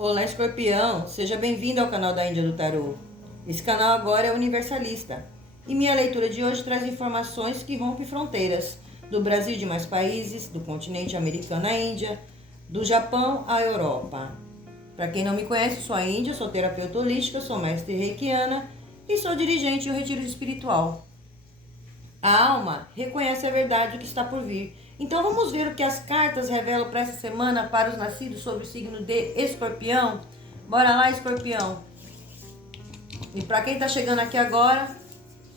Olá, Escorpião! Seja bem-vindo ao canal da Índia do Tarô. Esse canal agora é universalista e minha leitura de hoje traz informações que rompem fronteiras do Brasil e demais países, do continente americano à Índia, do Japão à Europa. Para quem não me conhece, sou a Índia, sou terapeuta holística, sou mestre reikiana e sou dirigente do retiro espiritual. A alma reconhece a verdade do que está por vir. Então vamos ver o que as cartas revelam para essa semana para os nascidos sobre o signo de Escorpião. Bora lá, Escorpião. E para quem está chegando aqui agora,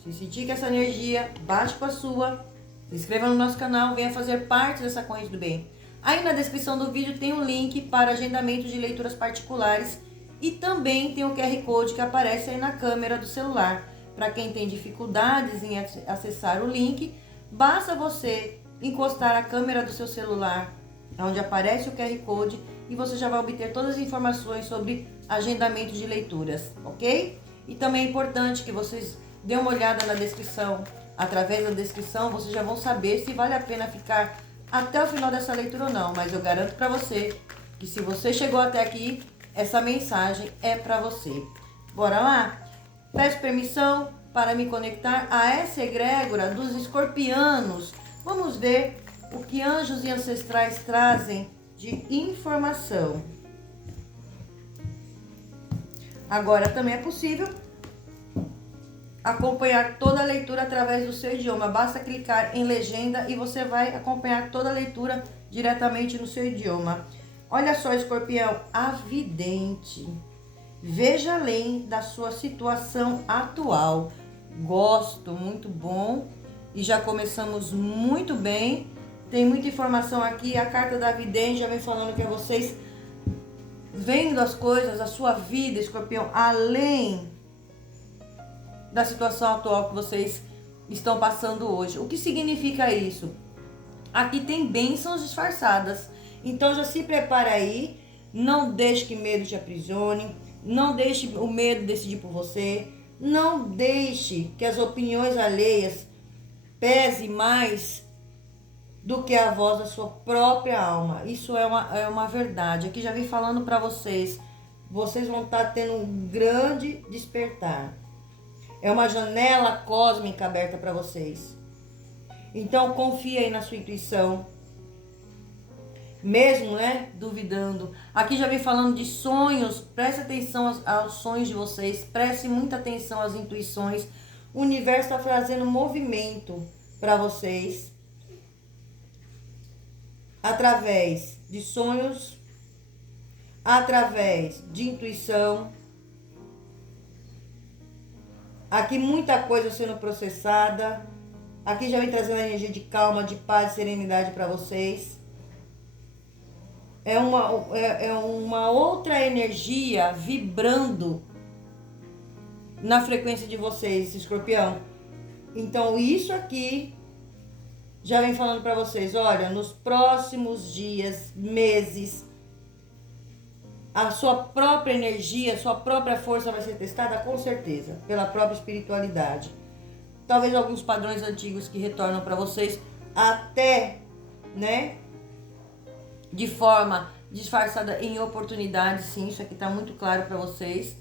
se sentir que essa energia bate com a sua, se inscreva no nosso canal, venha fazer parte dessa corrente do bem. Aí na descrição do vídeo tem um link para agendamento de leituras particulares e também tem o QR Code que aparece aí na câmera do celular. Para quem tem dificuldades em acessar o link, basta você encostar a câmera do seu celular, onde aparece o QR Code, e você já vai obter todas as informações sobre agendamento de leituras, ok? E também é importante que vocês dêem uma olhada na descrição. Através da descrição, vocês já vão saber se vale a pena ficar até o final dessa leitura ou não. Mas eu garanto para você que se você chegou até aqui, essa mensagem é para você. Bora lá? Peço permissão para me conectar a essa egrégora dos escorpianos. Vamos ver o que anjos e ancestrais trazem de informação. Agora também é possível acompanhar toda a leitura através do seu idioma. Basta clicar em legenda e você vai acompanhar toda a leitura diretamente no seu idioma. Olha só, Escorpião, a vidente. Veja além da sua situação atual. Gosto, muito bom. E já começamos muito bem. Tem muita informação aqui. A carta da vidente já vem falando que vocês vendo as coisas, a sua vida, Escorpião, além da situação atual que vocês estão passando hoje. O que significa isso? Aqui tem bênçãos disfarçadas. Então já se prepara aí. Não deixe que medo te aprisione. Não deixe o medo decidir por você. Não deixe que as opiniões alheias pese mais do que a voz da sua própria alma. Isso é uma verdade. Aqui já vim falando para vocês. Vocês vão estar tendo um grande despertar. É uma janela cósmica aberta para vocês. Então confia aí na sua intuição. Mesmo, duvidando. Aqui já vem falando de sonhos. Preste atenção aos sonhos de vocês. Preste muita atenção às intuições. O universo está trazendo movimento para vocês. Através de sonhos. Através de intuição. Aqui muita coisa sendo processada. Aqui já vem trazendo a energia de calma, de paz, de serenidade para vocês. É uma outra energia vibrando na frequência de vocês, Escorpião. Então isso aqui já vem falando para vocês, olha, nos próximos dias, meses, a sua própria energia, a sua própria força vai ser testada, com certeza, pela própria espiritualidade. Talvez alguns padrões antigos que retornam para vocês, até, de forma disfarçada em oportunidades, sim, isso aqui tá muito claro para vocês.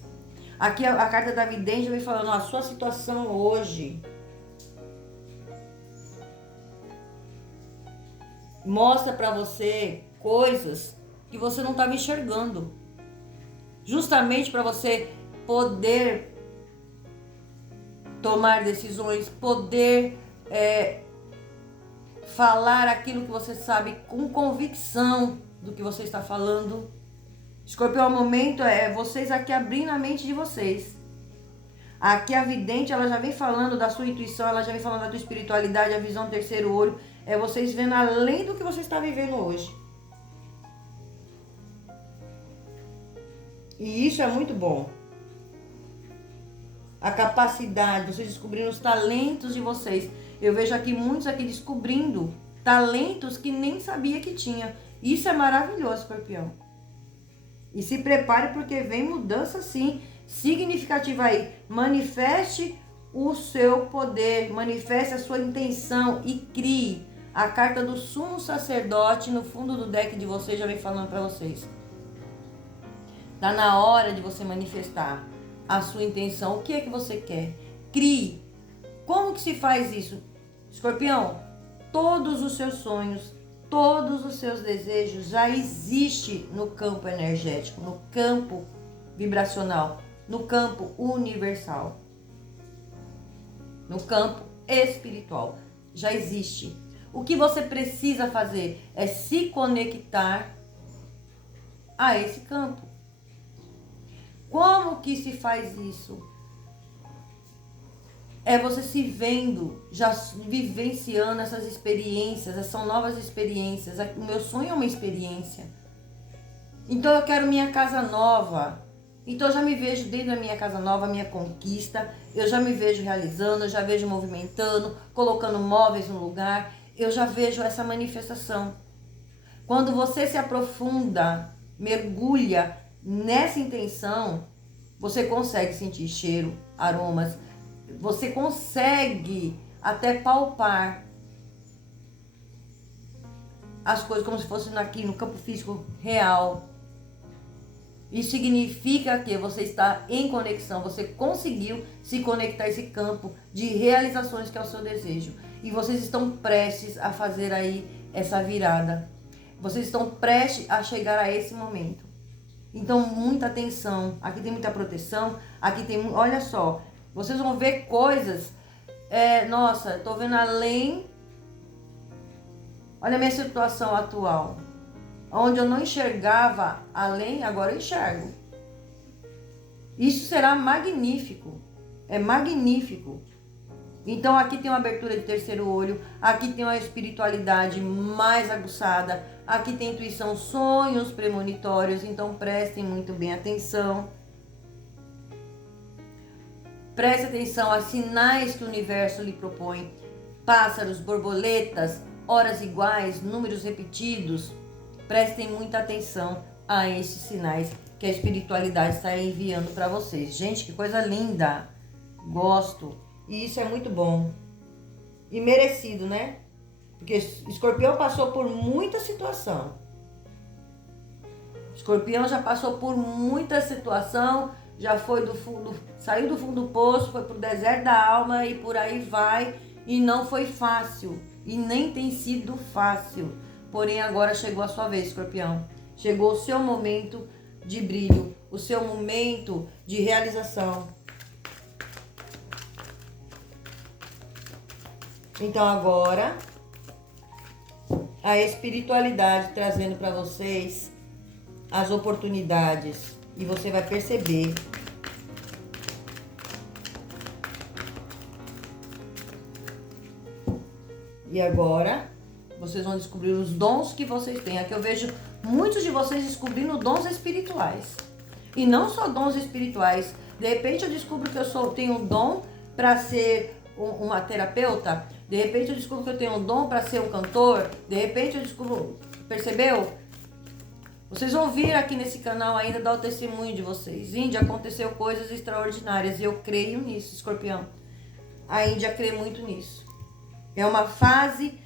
Aqui a carta da vidente vem falando, a sua situação hoje mostra para você coisas que você não estava enxergando. Justamente para você poder tomar decisões, poder falar aquilo que você sabe com convicção do que você está falando. Escorpião, o momento é vocês aqui abrindo a mente de vocês. Aqui a vidente, ela já vem falando da sua intuição, ela já vem falando da tua espiritualidade, a visão do terceiro olho. É vocês vendo além do que você está vivendo hoje. E isso é muito bom. A capacidade, vocês descobrindo os talentos de vocês. Eu vejo aqui muitos aqui descobrindo talentos que nem sabia que tinha. Isso é maravilhoso, Escorpião. E se prepare porque vem mudança sim, significativa aí. Manifeste o seu poder, manifeste a sua intenção e crie. A carta do sumo sacerdote no fundo do deck de vocês já vem falando para vocês. Tá na hora de você manifestar a sua intenção. O que é que você quer? Crie. Como que se faz isso? Escorpião, todos os seus sonhos, todos os seus desejos já existem no campo energético, no campo vibracional, no campo universal, no campo espiritual. Já existe. O que você precisa fazer é se conectar a esse campo. Como que se faz isso? É você se vendo, já vivenciando essas experiências, são novas experiências. O meu sonho é uma experiência. Então eu quero minha casa nova. Então eu já me vejo dentro da minha casa nova, minha conquista. Eu já me vejo realizando, eu já vejo movimentando, colocando móveis no lugar. Eu já vejo essa manifestação. Quando você se aprofunda, mergulha nessa intenção, você consegue sentir cheiro, aromas. Você consegue até palpar as coisas como se fosse aqui no campo físico real. Isso significa que você está em conexão, você conseguiu se conectar a esse campo de realizações que é o seu desejo. E vocês estão prestes a fazer aí essa virada. Vocês estão prestes a chegar a esse momento. Então, muita atenção. Aqui tem muita proteção. Aqui tem, olha só, vocês vão ver coisas. Nossa, tô vendo além. Olha a minha situação atual. Onde eu não enxergava além, agora eu enxergo. Isso será magnífico. É magnífico. Então aqui tem uma abertura de terceiro olho. Aqui tem uma espiritualidade mais aguçada. Aqui tem intuição, sonhos premonitórios. Então prestem muito bem atenção. Preste atenção a sinais que o universo lhe propõe. Pássaros, borboletas, horas iguais, números repetidos. Prestem muita atenção a esses sinais que a espiritualidade está enviando para vocês. Gente, que coisa linda! Gosto. E isso é muito bom. E merecido, né? Porque Escorpião passou por muita situação. Escorpião já passou por muita situação. Já foi saiu do fundo do poço, foi pro deserto da alma e por aí vai. E não foi fácil. E nem tem sido fácil. Porém, agora chegou a sua vez, Escorpião. Chegou o seu momento de brilho. O seu momento de realização. Então, agora, a espiritualidade trazendo para vocês as oportunidades. E você vai perceber e agora vocês vão descobrir os dons que vocês têm. Aqui eu vejo muitos de vocês descobrindo dons espirituais. E não só dons espirituais. De repente eu descubro que tenho um dom para ser uma terapeuta. De repente eu descubro que eu tenho um dom para ser um cantor. De repente eu descubro... Percebeu? Vocês vão vir aqui nesse canal ainda dar o testemunho de vocês. Índia, aconteceu coisas extraordinárias e eu creio nisso, Escorpião. A Índia crê muito nisso. É uma fase,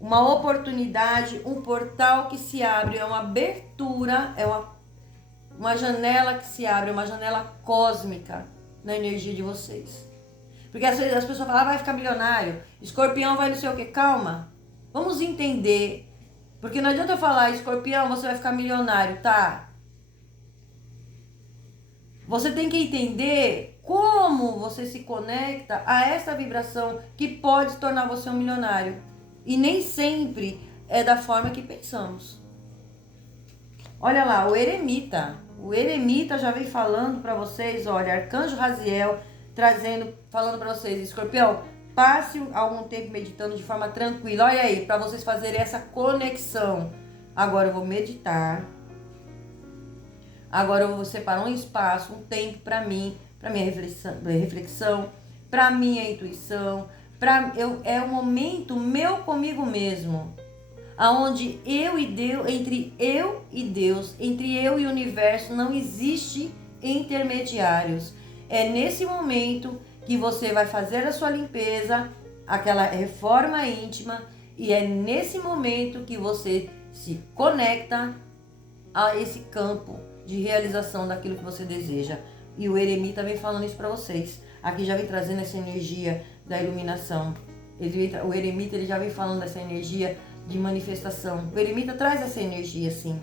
uma oportunidade, um portal que se abre, é uma abertura, é uma janela que se abre, uma janela cósmica na energia de vocês. Porque às vezes as pessoas falam, vai ficar milionário, Escorpião vai não sei o que. Calma, vamos entender. Porque não adianta eu falar, Escorpião, você vai ficar milionário, tá? Você tem que entender como você se conecta a essa vibração que pode tornar você um milionário. E nem sempre é da forma que pensamos. Olha lá, o eremita. O eremita já vem falando para vocês, olha, Arcanjo Raziel falando para vocês, Escorpião, passe algum tempo meditando de forma tranquila. Olha aí, para vocês fazerem essa conexão. Agora eu vou meditar. Agora eu vou separar um espaço, um tempo para mim, para minha reflexão, para minha intuição. É um momento meu comigo mesmo. Aonde entre eu e Deus, entre eu e o universo, não existe intermediários. É nesse momento que você vai fazer a sua limpeza, aquela reforma íntima, e é nesse momento que você se conecta a esse campo de realização daquilo que você deseja. E o eremita vem falando isso para vocês. Aqui já vem trazendo essa energia da iluminação. O eremita ele já vem falando dessa energia de manifestação. O eremita traz essa energia, sim.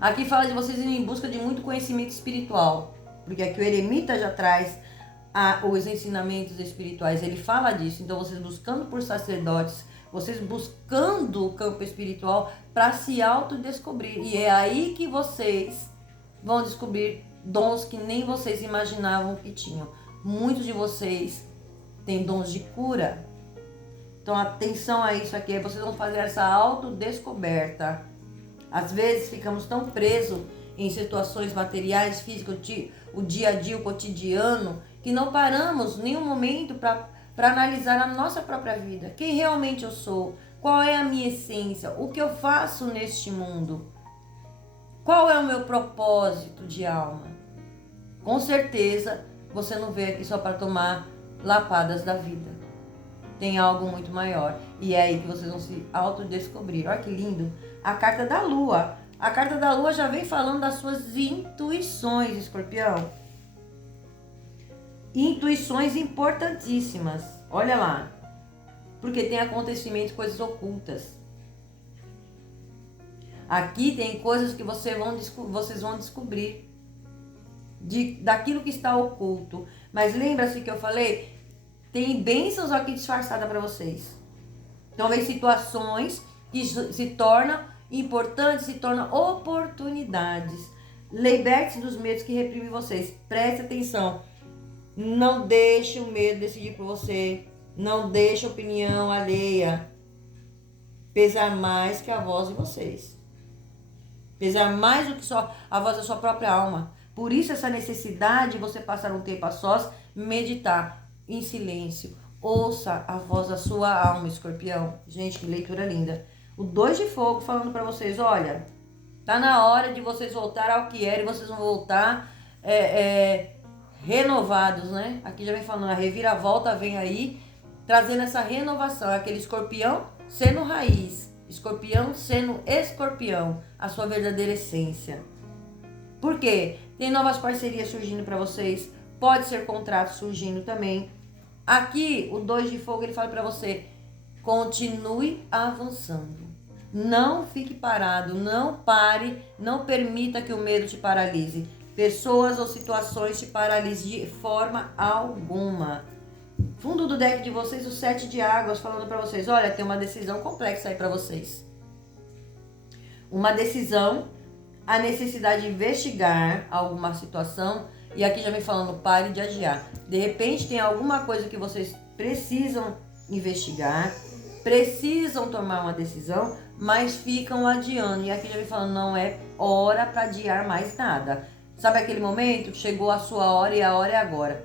Aqui fala de vocês irem em busca de muito conhecimento espiritual. Porque aqui o eremita já traz os ensinamentos espirituais. Ele fala disso. Então vocês buscando por sacerdotes, vocês buscando o campo espiritual para se autodescobrir. E é aí que vocês vão descobrir dons que nem vocês imaginavam que tinham. Muitos de vocês têm dons de cura. Então atenção a isso aqui. Vocês vão fazer essa autodescoberta. Às vezes ficamos tão presos em situações materiais, físicas, o dia a dia, o cotidiano, que não paramos nenhum momento para analisar a nossa própria vida. Quem realmente eu sou? Qual é a minha essência? O que eu faço neste mundo? Qual é o meu propósito de alma? Com certeza, você não veio aqui só para tomar lapadas da vida. Tem algo muito maior. E é aí que vocês vão se autodescobrir. Olha que lindo. A carta da lua. A carta da lua já vem falando das suas intuições, Escorpião. Intuições importantíssimas. Olha lá. Porque tem acontecimentos, coisas ocultas. Aqui tem coisas que vocês vão descobrir. Daquilo que está oculto. Mas lembra-se que eu falei? Tem bênçãos aqui disfarçadas para vocês. Então vem situações que se tornam importantes, se tornam oportunidades. Liberte-se dos medos que reprimem vocês. Preste atenção. Não deixe o medo decidir por você. Não deixe a opinião alheia pesar mais que a voz de vocês. Pesar mais do que só a voz da sua própria alma. Por isso essa necessidade de você passar um tempo a sós, meditar em silêncio. Ouça a voz da sua alma, Escorpião. Gente, que leitura linda. O 2 de fogo falando para vocês, olha, tá na hora de vocês voltar ao que era e vocês vão voltar renovados, né? Aqui já vem falando, a reviravolta vem aí, trazendo essa renovação. Aquele escorpião sendo raiz, escorpião sendo escorpião, a sua verdadeira essência. Por quê? Tem novas parcerias surgindo para vocês, pode ser contratos surgindo também. Aqui, o 2 de fogo, ele fala para você, continue avançando. Não fique parado, não pare, não permita que o medo te paralise. Pessoas ou situações te paralisem de forma alguma. Fundo do deck de vocês, o 7 de águas, falando para vocês, olha, tem uma decisão complexa aí para vocês. Uma decisão, a necessidade de investigar alguma situação, e aqui já vem falando, pare de adiar. De repente tem alguma coisa que vocês precisam investigar, precisam tomar uma decisão, mas ficam adiando. E aqui já vem falando, não é hora para adiar mais nada. Sabe aquele momento que chegou a sua hora e a hora é agora?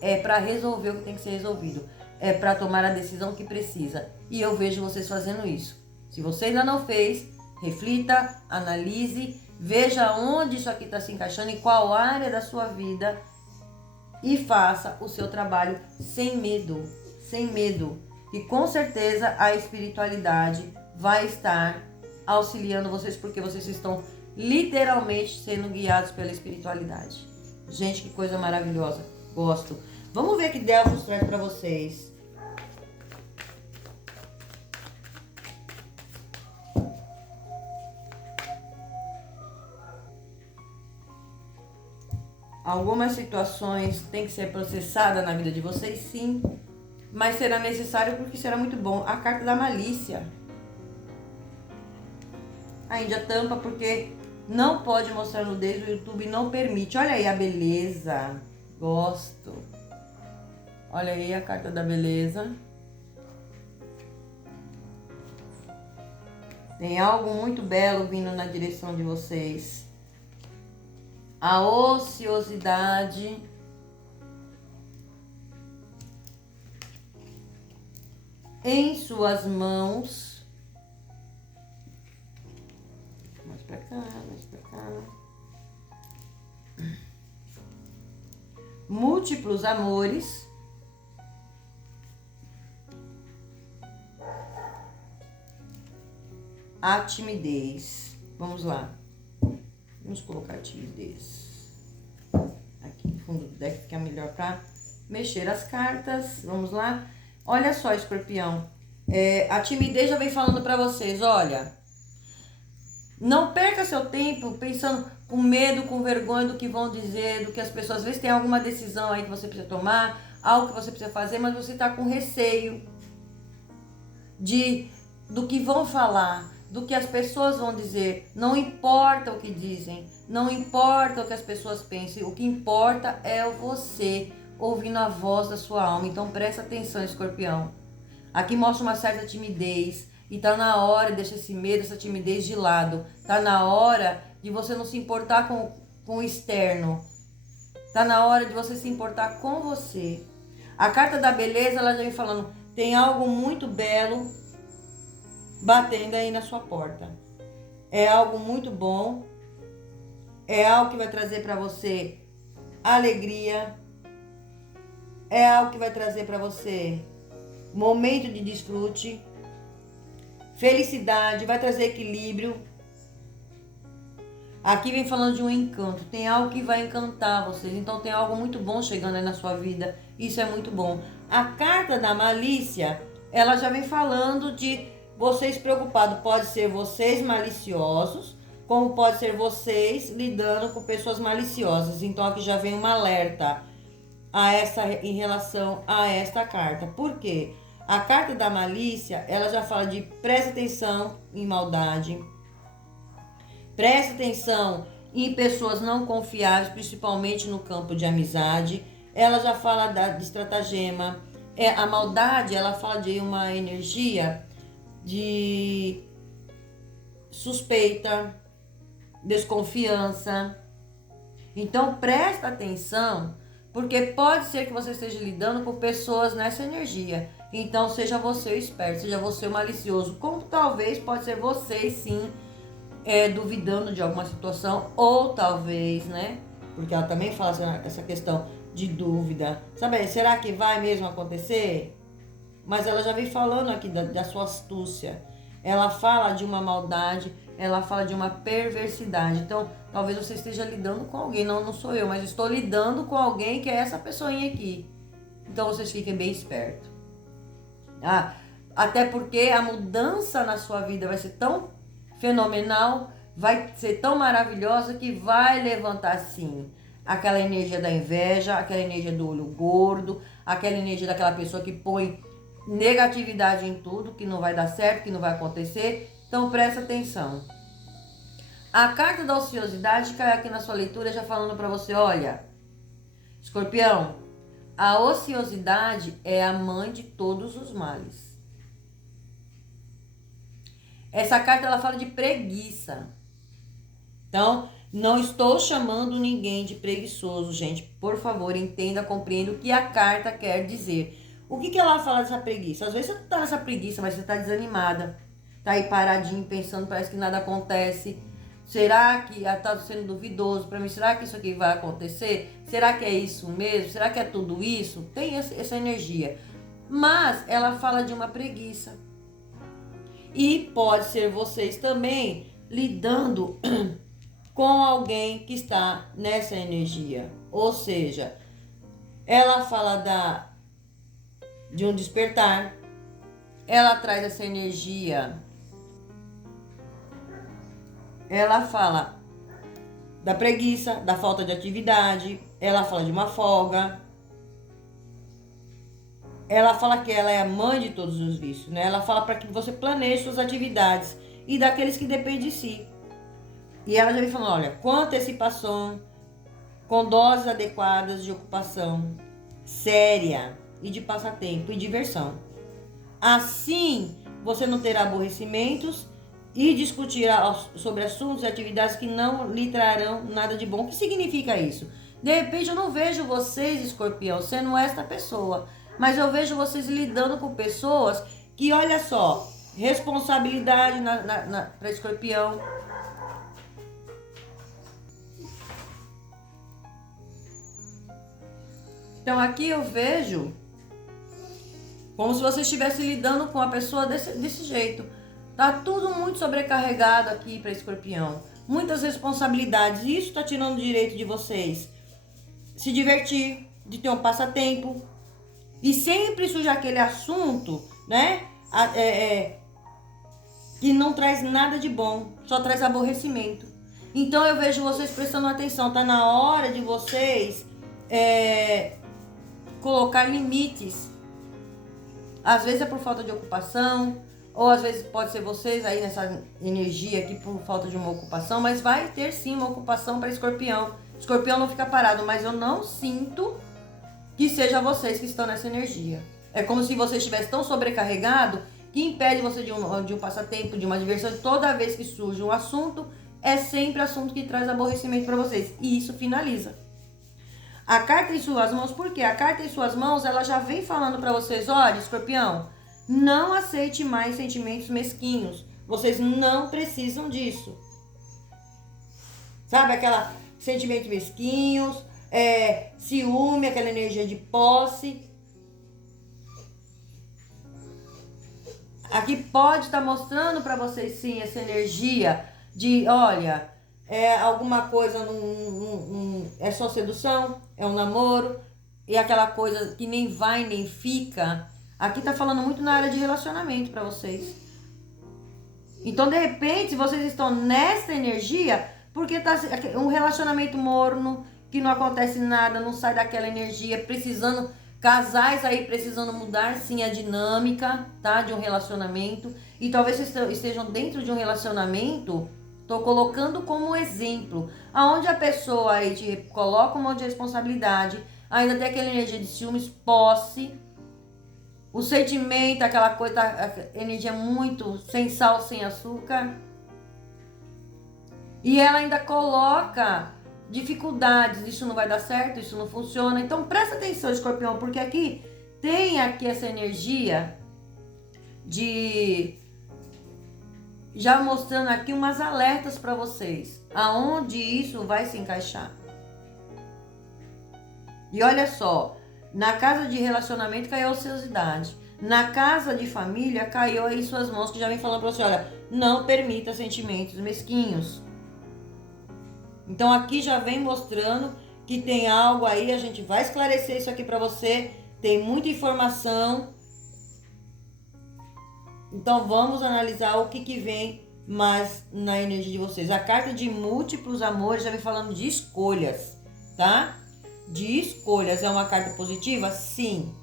É para resolver o que tem que ser resolvido. É para tomar a decisão que precisa. E eu vejo vocês fazendo isso. Se você ainda não fez, reflita, analise, veja onde isso aqui está se encaixando, em qual área da sua vida, e faça o seu trabalho sem medo. Sem medo. E com certeza a espiritualidade vai estar auxiliando vocês, porque vocês estão literalmente sendo guiados pela espiritualidade. Gente, que coisa maravilhosa. Gosto. Vamos ver que Delfos traz para vocês. Algumas situações têm que ser processadas na vida de vocês, sim. Mas será necessário porque será muito bom. A carta da malícia. A Índia tampa porque não pode mostrar nudez, o YouTube não permite. Olha aí a beleza. Gosto. Olha aí a carta da beleza. Tem algo muito belo vindo na direção de vocês. A ociosidade. Em suas mãos. Mais pra cá, mais pra cá. Múltiplos amores. A timidez. Vamos lá. Vamos colocar timidez aqui no fundo do deck, fica melhor para mexer as cartas. Vamos lá. Olha só, Escorpião. A timidez já vem falando para vocês, olha. Não perca seu tempo pensando com medo, com vergonha do que vão dizer, do que as pessoas... Às vezes tem alguma decisão aí que você precisa tomar, algo que você precisa fazer, mas você está com receio do que vão falar, do que as pessoas vão dizer. Não importa o que dizem, não importa o que as pessoas pensem, o que importa é você ouvindo a voz da sua alma. Então presta atenção, Escorpião. Aqui mostra uma certa timidez e tá na hora de deixar esse medo, essa timidez de lado. Tá na hora de você não se importar com o externo. Tá na hora de você se importar com você. A carta da beleza, ela já vem falando, tem algo muito belo batendo aí na sua porta. É algo muito bom. É algo que vai trazer para você alegria. É algo que vai trazer para você momento de desfrute, felicidade, vai trazer equilíbrio. Aqui vem falando de um encanto. Tem algo que vai encantar vocês. Então tem algo muito bom chegando aí na sua vida. Isso é muito bom. A carta da malícia, ela já vem falando de vocês preocupados. Pode ser vocês maliciosos, como pode ser vocês lidando com pessoas maliciosas. Então aqui já vem um alerta em relação a esta carta. Por quê? A carta da malícia, ela já fala de presta atenção em maldade, presta atenção em pessoas não confiáveis, principalmente no campo de amizade. Ela já fala de estratagema. A maldade, ela fala de uma energia de suspeita, desconfiança. Então presta atenção, porque pode ser que você esteja lidando com pessoas nessa energia. Então seja você o esperto, seja você o malicioso. Como talvez pode ser você sim, duvidando de alguma situação. Ou talvez, né? Porque ela também fala essa questão de dúvida. Sabe, será que vai mesmo acontecer? Mas ela já vem falando aqui da sua astúcia. Ela fala de uma maldade, ela fala de uma perversidade. Então, talvez você esteja lidando com alguém. Não sou eu, mas estou lidando com alguém que é essa pessoinha aqui. Então, vocês fiquem bem espertos. Até porque a mudança na sua vida vai ser tão fenomenal, vai ser tão maravilhosa que vai levantar, sim, aquela energia da inveja, aquela energia do olho gordo, aquela energia daquela pessoa que põe negatividade em tudo, que não vai dar certo, que não vai acontecer. Então presta atenção. A carta da ociosidade cai aqui na sua leitura já falando para você, olha, Escorpião, a ociosidade é a mãe de todos os males. Essa carta ela fala de preguiça. Então, não estou chamando ninguém de preguiçoso, gente. Por favor, entenda, compreenda o que a carta quer dizer. O que ela fala dessa preguiça? Às vezes você não tá nessa preguiça, mas você tá desanimada. Tá aí paradinho, pensando, parece que nada acontece. Será que tá sendo duvidoso para mim? Será que isso aqui vai acontecer? Será que é isso mesmo? Será que é tudo isso? Tem essa energia. Mas ela fala de uma preguiça. E pode ser vocês também lidando com alguém que está nessa energia. Ou seja, ela fala de um despertar. Ela traz essa energia. Ela fala da preguiça, da falta de atividade. Ela fala de uma folga. Ela fala que ela é a mãe de todos os vícios, né? Ela fala para que você planeje suas atividades e daqueles que dependem de si. E ela já vem falando, olha, com antecipação, com doses adequadas de ocupação séria e de passatempo e diversão. Assim, você não terá aborrecimentos e discutirá sobre assuntos e atividades que não lhe trarão nada de bom. O que significa isso? De repente, eu não vejo vocês, Escorpião, sendo esta pessoa, mas eu vejo vocês lidando com pessoas que, olha só, responsabilidade para Escorpião. Então aqui eu vejo como se você estivesse lidando com a pessoa desse jeito. Tá tudo muito sobrecarregado aqui para Escorpião. muitas responsabilidades. E isso está tirando o direito de vocês se divertir, de ter um passatempo. E sempre surge aquele assunto, né? Que não traz nada de bom, só traz aborrecimento. Então eu vejo vocês prestando atenção. Tá na hora de vocês colocar limites. Às vezes é por falta de ocupação, ou às vezes pode ser vocês aí nessa energia aqui por falta de uma ocupação, mas vai ter sim uma ocupação para Escorpião. Escorpião não fica parado, mas eu não sinto que seja vocês que estão nessa energia. É como se você estivesse tão sobrecarregado que impede você de um passatempo, de uma diversão. Toda vez que surge um assunto, é sempre assunto que traz aborrecimento para vocês. E isso finaliza. A carta em suas mãos, por quê? A carta em suas mãos, ela já vem falando para vocês, olha, Escorpião, não aceite mais sentimentos mesquinhos. Vocês não precisam disso. Sabe, aquela sentimentos mesquinhos, ciúme, aquela energia de posse. Aqui pode estar mostrando para vocês sim essa energia de, olha, alguma coisa é só sedução, é um namoro, e aquela coisa que nem vai nem fica. Aqui tá falando muito na área de relacionamento para vocês. Então, de repente, vocês estão nessa energia porque tá um relacionamento morno, que não acontece nada, não sai daquela energia, precisando, casais aí precisando mudar sim a dinâmica, tá? De um relacionamento. E talvez vocês estejam dentro de um relacionamento, tô colocando como exemplo, aonde a pessoa aí te coloca um monte de responsabilidade, ainda tem aquela energia de ciúmes, posse, o sentimento, aquela coisa, a energia muito sem sal, sem açúcar. E ela ainda coloca dificuldades, isso não vai dar certo, isso não funciona. Então presta atenção, Escorpião, porque aqui tem essa energia de já mostrando aqui umas alertas para vocês, aonde isso vai se encaixar. E olha só, na casa de relacionamento caiu a ociosidade, na casa de família caiu aí em suas mãos, que já vem falando para você, olha, não permita sentimentos mesquinhos. Então aqui já vem mostrando que tem algo aí, a gente vai esclarecer isso aqui para você, tem muita informação. Então vamos analisar o que vem mais na energia de vocês. A carta de múltiplos amores já vem falando de escolhas, tá? De escolhas. É uma carta positiva? Sim,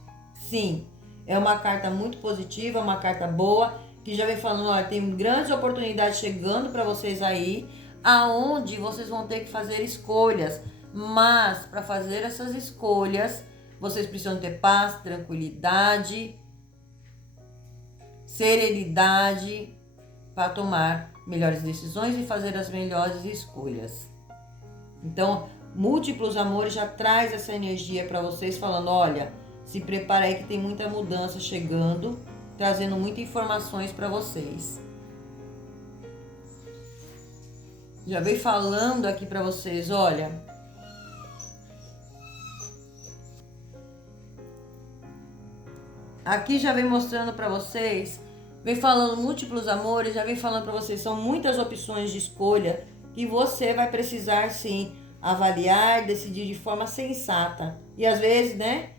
sim. É uma carta muito positiva, uma carta boa, que já vem falando, olha, tem grandes oportunidades chegando para vocês aí, aonde vocês vão ter que fazer escolhas. Mas para fazer essas escolhas, vocês precisam ter paz, tranquilidade, serenidade para tomar melhores decisões e fazer as melhores escolhas. Então, múltiplos amores já traz essa energia para vocês, falando, olha, se prepara aí que tem muita mudança chegando, trazendo muitas informações para vocês. Já veio falando aqui para vocês, olha, aqui já vem mostrando para vocês, vem falando múltiplos amores, já vem falando para vocês, são muitas opções de escolha que você vai precisar sim avaliar, decidir de forma sensata. E às vezes, né,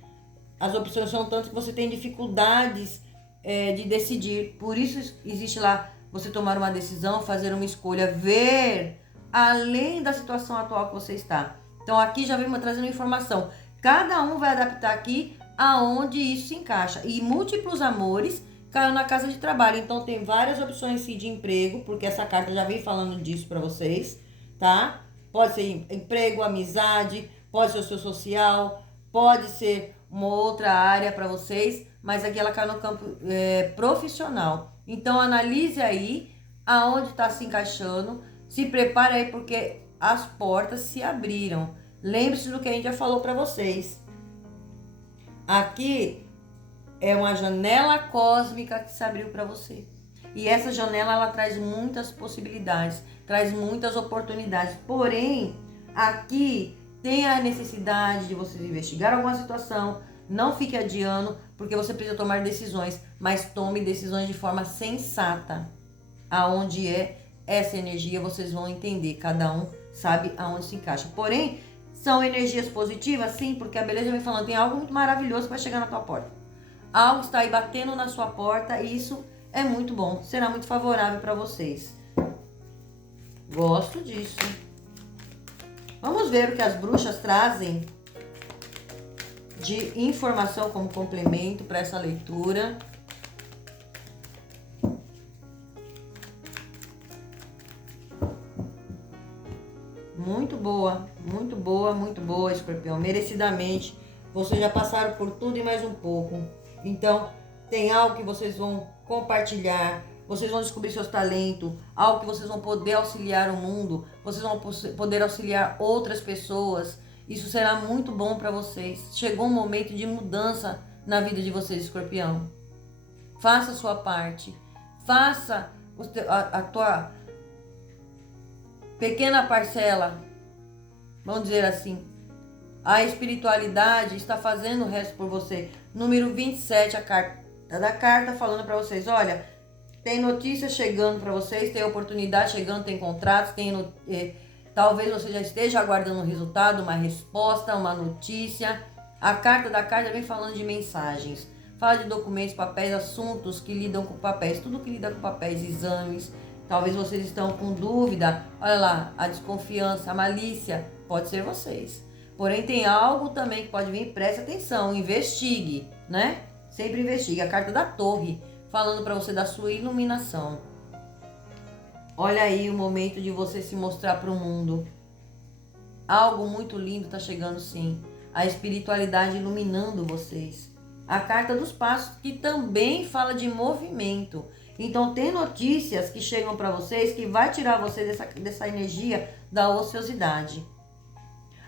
as opções são tanto que você tem dificuldades de decidir. Por isso existe lá você tomar uma decisão, fazer uma escolha, ver além da situação atual que você está. Então aqui já vem trazendo informação. Cada um vai adaptar aqui aonde isso se encaixa. E múltiplos amores caiu na casa de trabalho. Então tem várias opções sim, de emprego, porque essa carta já vem falando disso para vocês, tá? Pode ser emprego, amizade, pode ser o seu social, pode ser uma outra área para vocês, mas aqui ela cai no campo profissional. Então analise aí aonde está se encaixando, se prepare aí porque as portas se abriram. Lembre-se do que a gente já falou para vocês. Aqui é uma janela cósmica que se abriu para você. E essa janela ela traz muitas possibilidades, traz muitas oportunidades. Porém, aqui tem a necessidade de vocês investigar alguma situação. Não fique adiando, porque você precisa tomar decisões, mas tome decisões de forma sensata, aonde essa energia, vocês vão entender. Cada um sabe aonde se encaixa. Porém, são energias positivas? Sim, porque a beleza vem falando, tem algo muito maravilhoso que vai chegar na tua porta. Algo está aí batendo na sua porta e isso é muito bom. Será muito favorável para vocês. Gosto disso. Vamos ver o que as bruxas trazem de informação como complemento para essa leitura. Muito boa, muito boa, muito boa, Escorpião. Merecidamente. Vocês já passaram por tudo e mais um pouco. Então, tem algo que vocês vão compartilhar. Vocês vão descobrir seus talentos. Algo que vocês vão poder auxiliar o mundo. Vocês vão poder auxiliar outras pessoas. Isso será muito bom para vocês. Chegou um momento de mudança na vida de vocês, Escorpião. Faça a sua parte. Faça a tua pequena parcela, vamos dizer assim. A espiritualidade está fazendo o resto por você. Número 27, a carta da carta falando para vocês, olha, tem notícias chegando para vocês, tem oportunidade chegando, tem contratos, talvez você já esteja aguardando um resultado, uma resposta, uma notícia. A carta da carta vem falando de mensagens, fala de documentos, papéis, assuntos que lidam com papéis, tudo que lida com papéis, exames. Talvez vocês estão com dúvida, olha lá, a desconfiança, a malícia, pode ser vocês. Porém, tem algo também que pode vir, preste atenção, investigue, né? Sempre investigue. A carta da torre, falando para você da sua iluminação. Olha aí o momento de você se mostrar para o mundo. Algo muito lindo está chegando sim. A espiritualidade iluminando vocês. A carta dos passos, que também fala de movimento. Então tem notícias que chegam para vocês que vai tirar você dessa energia da ociosidade.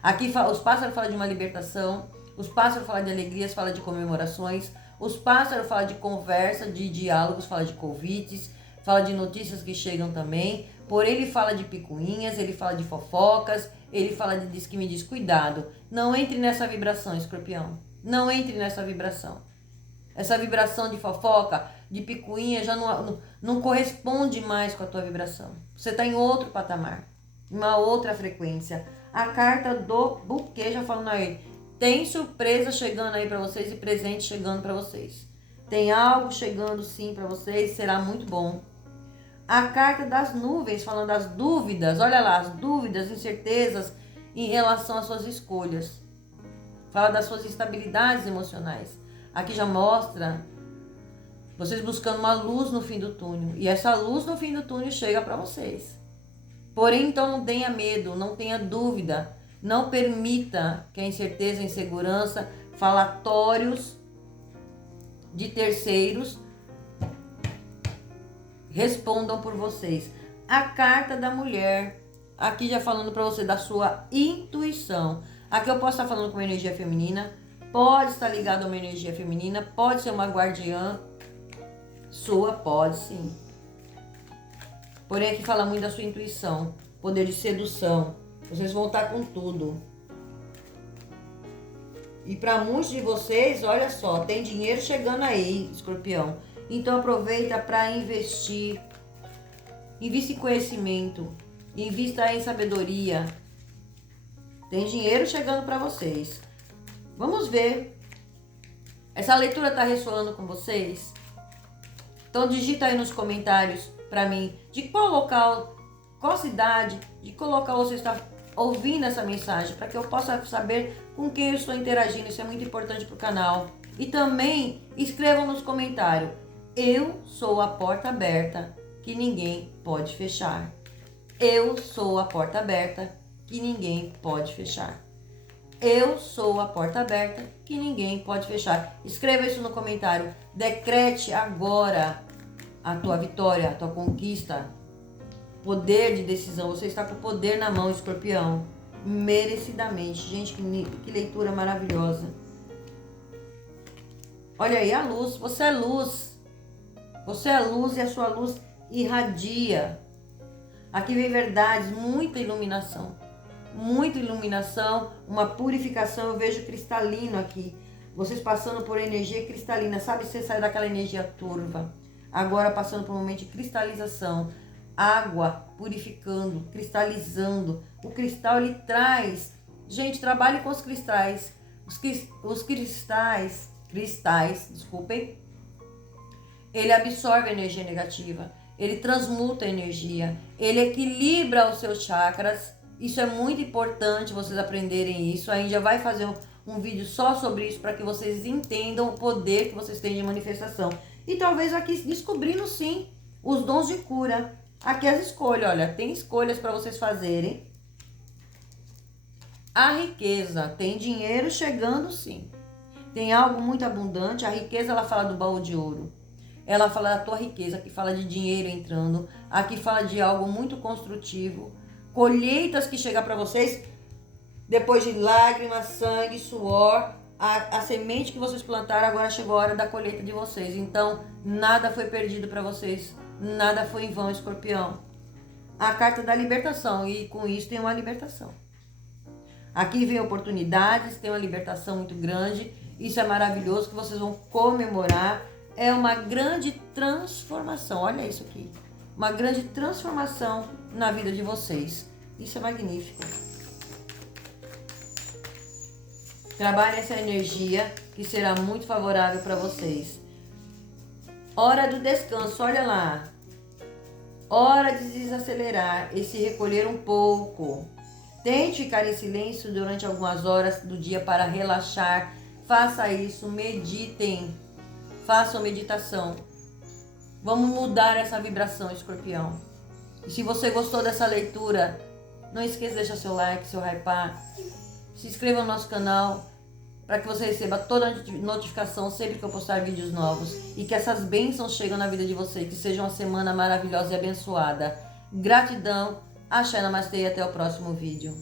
Aqui os pássaros falam de uma libertação, os pássaros falam de alegrias, falam de comemorações, os pássaros falam de conversa, de diálogos, falam de convites, fala de notícias que chegam também. Porém ele fala de picuinhas, ele fala de fofocas, ele fala de diz que me diz, cuidado. Não entre nessa vibração, Escorpião. Não entre nessa vibração. Essa vibração de fofoca, de picuinha, já não corresponde mais com a tua vibração. Você está em outro patamar, uma outra frequência. A carta do buquê já falando aí, tem surpresa chegando aí para vocês e presente chegando para vocês. Tem algo chegando sim para vocês, será muito bom. A carta das nuvens, falando das dúvidas, olha lá, as dúvidas, incertezas em relação às suas escolhas. Fala das suas instabilidades emocionais. Aqui já mostra vocês buscando uma luz no fim do túnel. E essa luz no fim do túnel chega para vocês. Porém, então não tenha medo, não tenha dúvida. Não permita que a incerteza, a insegurança, falatórios de terceiros respondam por vocês. A carta da mulher, aqui já falando para você da sua intuição. Aqui eu posso estar falando com uma energia feminina, pode estar ligado a uma energia feminina, pode ser uma guardiã sua, pode sim. Porém aqui fala muito da sua intuição, poder de sedução. Vocês vão estar com tudo. E para muitos de vocês, olha só, tem dinheiro chegando aí, Escorpião. Então aproveita para investir. Invista em conhecimento. Invista em sabedoria. Tem dinheiro chegando para vocês. Vamos ver. Essa leitura está ressoando com vocês? Então digita aí nos comentários para mim de qual local, qual cidade, de qual local você está ouvindo essa mensagem, para que eu possa saber com quem eu estou interagindo. Isso é muito importante para o canal. E também escrevam nos comentários: eu sou a porta aberta que ninguém pode fechar. Eu sou a porta aberta que ninguém pode fechar. Eu sou a porta aberta que ninguém pode fechar. Escreva isso no comentário. Decrete agora a tua vitória, a tua conquista. Poder de decisão. Você está com o poder na mão, Escorpião. Merecidamente. Gente, que leitura maravilhosa. Olha aí a luz. Você é luz. Você é luz e a sua luz irradia. Aqui vem verdades, muita iluminação. Muita iluminação, uma purificação. Eu vejo cristalino aqui. Vocês passando por energia cristalina. Sabe, você sai daquela energia turva. Agora passando por um momento de cristalização. água purificando, cristalizando. O cristal, ele traz... Gente, trabalhe com os cristais. Os cristais, desculpem, ele absorve a energia negativa, ele transmuta a energia, ele equilibra os seus chakras. Isso é muito importante vocês aprenderem isso. A Índia vai fazer um vídeo só sobre isso para que vocês entendam o poder que vocês têm de manifestação. E talvez aqui descobrindo sim os dons de cura. Aqui as escolhas, olha, tem escolhas para vocês fazerem. A riqueza, tem dinheiro chegando sim. Tem algo muito abundante. A riqueza, ela fala do baú de ouro. Ela fala da tua riqueza, aqui fala de dinheiro entrando. Aqui fala de algo muito construtivo. Colheitas que chegam para vocês depois de lágrimas, sangue, suor. A semente que vocês plantaram, agora chegou a hora da colheita de vocês. Então, nada foi perdido para vocês. Nada foi em vão, Escorpião. A carta da libertação, e com isso tem uma libertação. Aqui vem oportunidades, tem uma libertação muito grande. Isso é maravilhoso, que vocês vão comemorar. É uma grande transformação. Olha isso aqui. Uma grande transformação na vida de vocês. Isso é magnífico. Trabalhe essa energia, que será muito favorável para vocês. Hora do descanso, olha lá. Hora de desacelerar e se recolher um pouco. Tente ficar em silêncio durante algumas horas do dia para relaxar. Faça isso, meditem. Façam meditação. Vamos mudar essa vibração, Escorpião. E se você gostou dessa leitura, não esqueça de deixar seu like, seu hypar. Se inscreva no nosso canal para que você receba toda a notificação sempre que eu postar vídeos novos. E que essas bênçãos cheguem na vida de vocês. Que seja uma semana maravilhosa e abençoada. Gratidão. Axé, namastê e até o próximo vídeo.